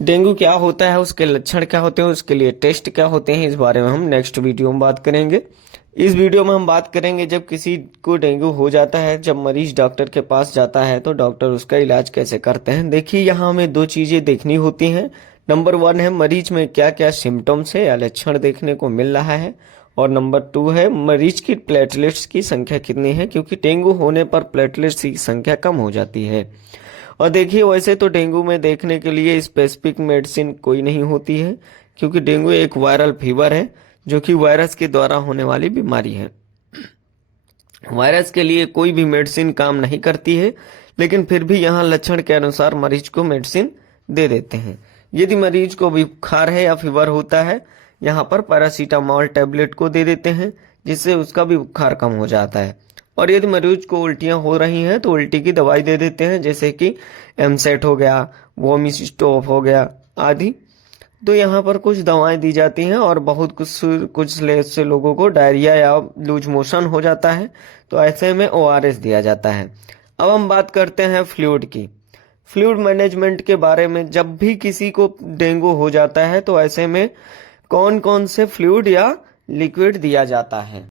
Dengue क्या होता है, उसके लक्षण क्या होते हैं, उसके लिए टेस्ट क्या होते हैं, इस बारे में हम नेक्स्ट वीडियो में बात करेंगे। इस वीडियो में हम बात करेंगे जब किसी को डेंगू हो जाता है, जब मरीज डॉक्टर के पास जाता है तो डॉक्टर उसका इलाज कैसे करते हैं। देखिए, यहाँ हमें दो चीजें देखनी होती हैं। नंबर 1 है मरीज में क्या क्या सिम्टम्स है या लक्षण देखने को मिल रहा है, और नंबर 2 है मरीज की प्लेटलेट्स की संख्या कितनी है, क्योंकि डेंगू होने पर प्लेटलेट्स की संख्या कम हो जाती है। और देखिए, वैसे तो डेंगू में देखने के लिए स्पेसिफिक मेडिसिन कोई नहीं होती है, क्योंकि डेंगू एक वायरल फीवर है जो कि वायरस के द्वारा होने वाली बीमारी है। वायरस के लिए कोई भी मेडिसिन काम नहीं करती है, लेकिन फिर भी यहाँ लक्षण के अनुसार मरीज को मेडिसिन दे देते हैं। यदि मरीज को भी बुखार है या फीवर होता है, यहाँ पर पैरासीटामोल टेबलेट को दे देते हैं, जिससे उसका भी बुखार कम हो जाता है। और यदि मरीज को उल्टियां हो रही हैं तो उल्टी की दवाई दे देते हैं, जैसे कि एमसेट हो गया, वोमिस्टॉप हो गया आदि। तो यहाँ पर कुछ दवाएं दी जाती हैं, और बहुत कुछ से लोगों को डायरिया या लूज मोशन हो जाता है, तो ऐसे में ओआरएस दिया जाता है। अब हम बात करते हैं फ्लूइड की। फ्लूइड मैनेजमेंट के बारे में, जब भी किसी को डेंगू हो जाता है तो ऐसे में कौन कौन से फ्लूइड या लिक्विड दिया जाता है।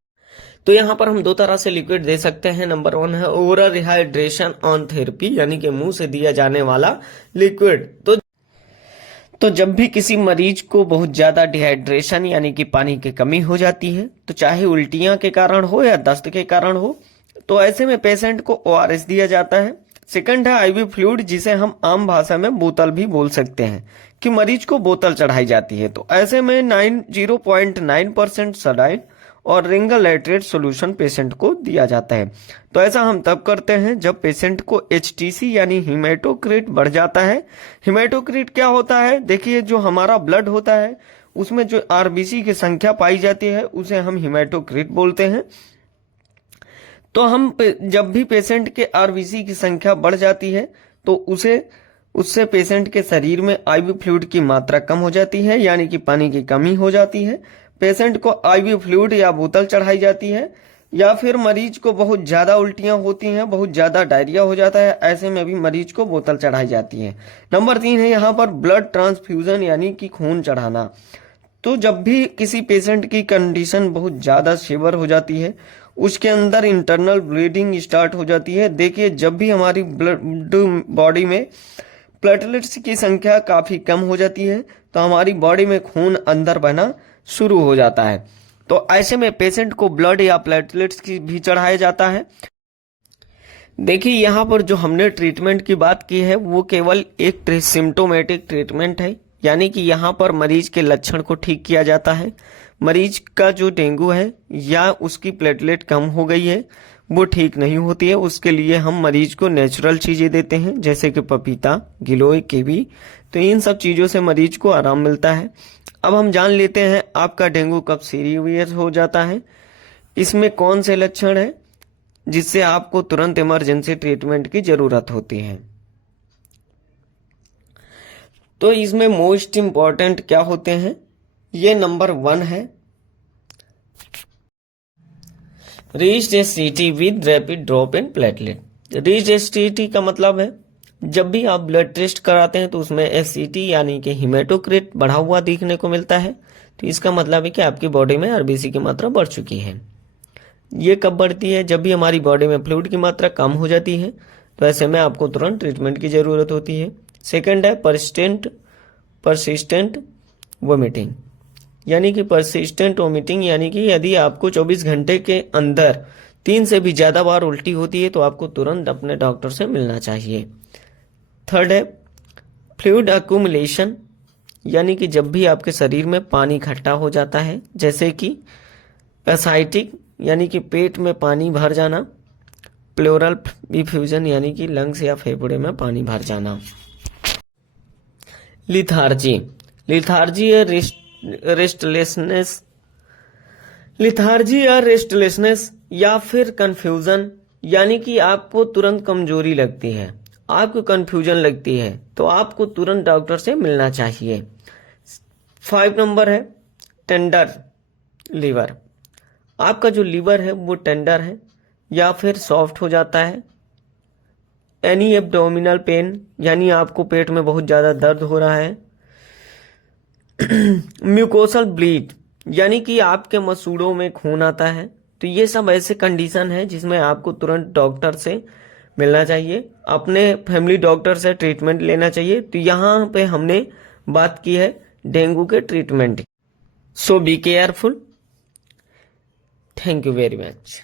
तो यहाँ पर हम दो तरह से लिक्विड दे सकते हैं। नंबर 1 है ओरल रिहाइड्रेशन ऑन थेरेपी, यानी कि मुंह से दिया जाने वाला लिक्विड। तो जब भी किसी मरीज को बहुत ज्यादा डिहाइड्रेशन यानी कि पानी की कमी हो जाती है, तो चाहे उल्टियां के कारण हो या दस्त के कारण हो, तो ऐसे में पेशेंट को ओआरएस दिया जाता है। सेकंड है आईवी फ्लूइड, जिसे हम आम भाषा में बोतल भी बोल सकते हैं, कि मरीज को बोतल चढ़ाई जाती है। तो ऐसे में 0.9% सलाइन और रिंगल लाइट्रेट सोल्यूशन पेशेंट को दिया जाता है। तो ऐसा हम तब करते हैं जब पेशेंट को एचटीसी यानी हिमेटोक्रिट बढ़ जाता है। हिमेटोक्रिट क्या होता है, देखिए, जो हमारा ब्लड होता है उसमें जो आरबीसी की संख्या पाई जाती है उसे हम हिमेटोक्रिट बोलते हैं। तो जब भी पेशेंट के आरबीसी की संख्या बढ़ जाती है तो उससे पेशेंट के शरीर में आईवी फ्लूइड की मात्रा कम हो जाती है, यानी कि पानी की कमी हो जाती है। पेशेंट को आईवी फ्लूइड या बोतल चढ़ाई जाती है, या फिर मरीज को बहुत ज्यादा उल्टियां होती हैं, बहुत ज्यादा डायरिया हो जाता है, ऐसे में भी मरीज को बोतल चढ़ाई जाती है। नंबर 3 है यहाँ पर ब्लड ट्रांसफ्यूजन यानी कि खून चढ़ाना। तो जब भी किसी पेशेंट की कंडीशन बहुत ज्यादा सीवियर हो जाती है, उसके अंदर इंटरनल ब्लीडिंग स्टार्ट हो जाती है। देखिए, जब भी हमारी ब्लड बॉडी में प्लेटलेट्स की संख्या काफी कम हो जाती है, तो हमारी बॉडी में खून अंदर बहना शुरू हो जाता है। तो ऐसे में पेशेंट को ब्लड या प्लेटलेट्स की भी चढ़ाया जाता है। देखिए, यहाँ पर जो हमने ट्रीटमेंट की बात की है वो केवल एक सिम्टोमेटिक ट्रीटमेंट है, यानी कि यहाँ पर मरीज के लक्षण को ठीक किया जाता है। मरीज का जो डेंगू है या उसकी प्लेटलेट कम हो गई है वो ठीक नहीं होती है, उसके लिए हम मरीज को नेचुरल चीजें देते हैं, जैसे कि पपीता, गिलोय, कीवी। तो इन सब चीजों से मरीज को आराम मिलता है। अब हम जान लेते हैं आपका डेंगू कब सीरियस हो जाता है, इसमें कौन से लक्षण है जिससे आपको तुरंत इमरजेंसी ट्रीटमेंट की जरूरत होती है। तो इसमें मोस्ट इंपॉर्टेंट क्या होते हैं, ये नंबर 1 है reached STT with rapid drop in platelet. Reached STT का मतलब है जब भी आप ब्लड टेस्ट कराते हैं तो उसमें एससीटी यानी कि हिमेटोक्रिट बढ़ा हुआ देखने को मिलता है, तो इसका मतलब है कि आपकी बॉडी में आरबीसी की मात्रा बढ़ चुकी है। ये कब बढ़ती है, जब भी हमारी बॉडी में फ्लूइड की मात्रा कम हो जाती है, तो ऐसे में आपको तुरंत ट्रीटमेंट की जरूरत होती है। सेकंड है परसिस्टेंट वोमिटिंग, यानी कि परसिस्टेंट वोमिटिंग, यानी कि यदि आपको 24 घंटे के अंदर 3 से भी ज्यादा बार उल्टी होती है तो आपको तुरंत अपने डॉक्टर से मिलना चाहिए। थर्ड है फ्लूइड अक्यूमुलेशन, यानी कि जब भी आपके शरीर में पानी इकट्ठा हो जाता है, जैसे कि एसाइटिक यानी कि पेट में पानी भर जाना, प्लोरल इफ्यूजन यानी कि लंग्स या फेफड़े में पानी भर जाना। लिथार्जी या रेस्टलेसनेस या फिर कंफ्यूजन, यानी कि आपको तुरंत कमजोरी लगती है, आपको कंफ्यूजन लगती है, तो आपको तुरंत डॉक्टर से मिलना चाहिए। 5 नंबर है टेंडर लीवर। आपका जो लीवर है वो टेंडर है या फिर सॉफ्ट हो जाता है। एनी एब्डोमिनल पेन, यानी आपको पेट में बहुत ज्यादा दर्द हो रहा है, म्यूकोसल ब्लीड यानी कि आपके मसूड़ों में खून आता है। तो ये सब ऐसे कंडीशन है जिसमें आपको तुरंत डॉक्टर से मिलना चाहिए, अपने फैमिली डॉक्टर से ट्रीटमेंट लेना चाहिए। तो यहाँ पे हमने बात की है डेंगू के treatment. So be careful. Thank you very much.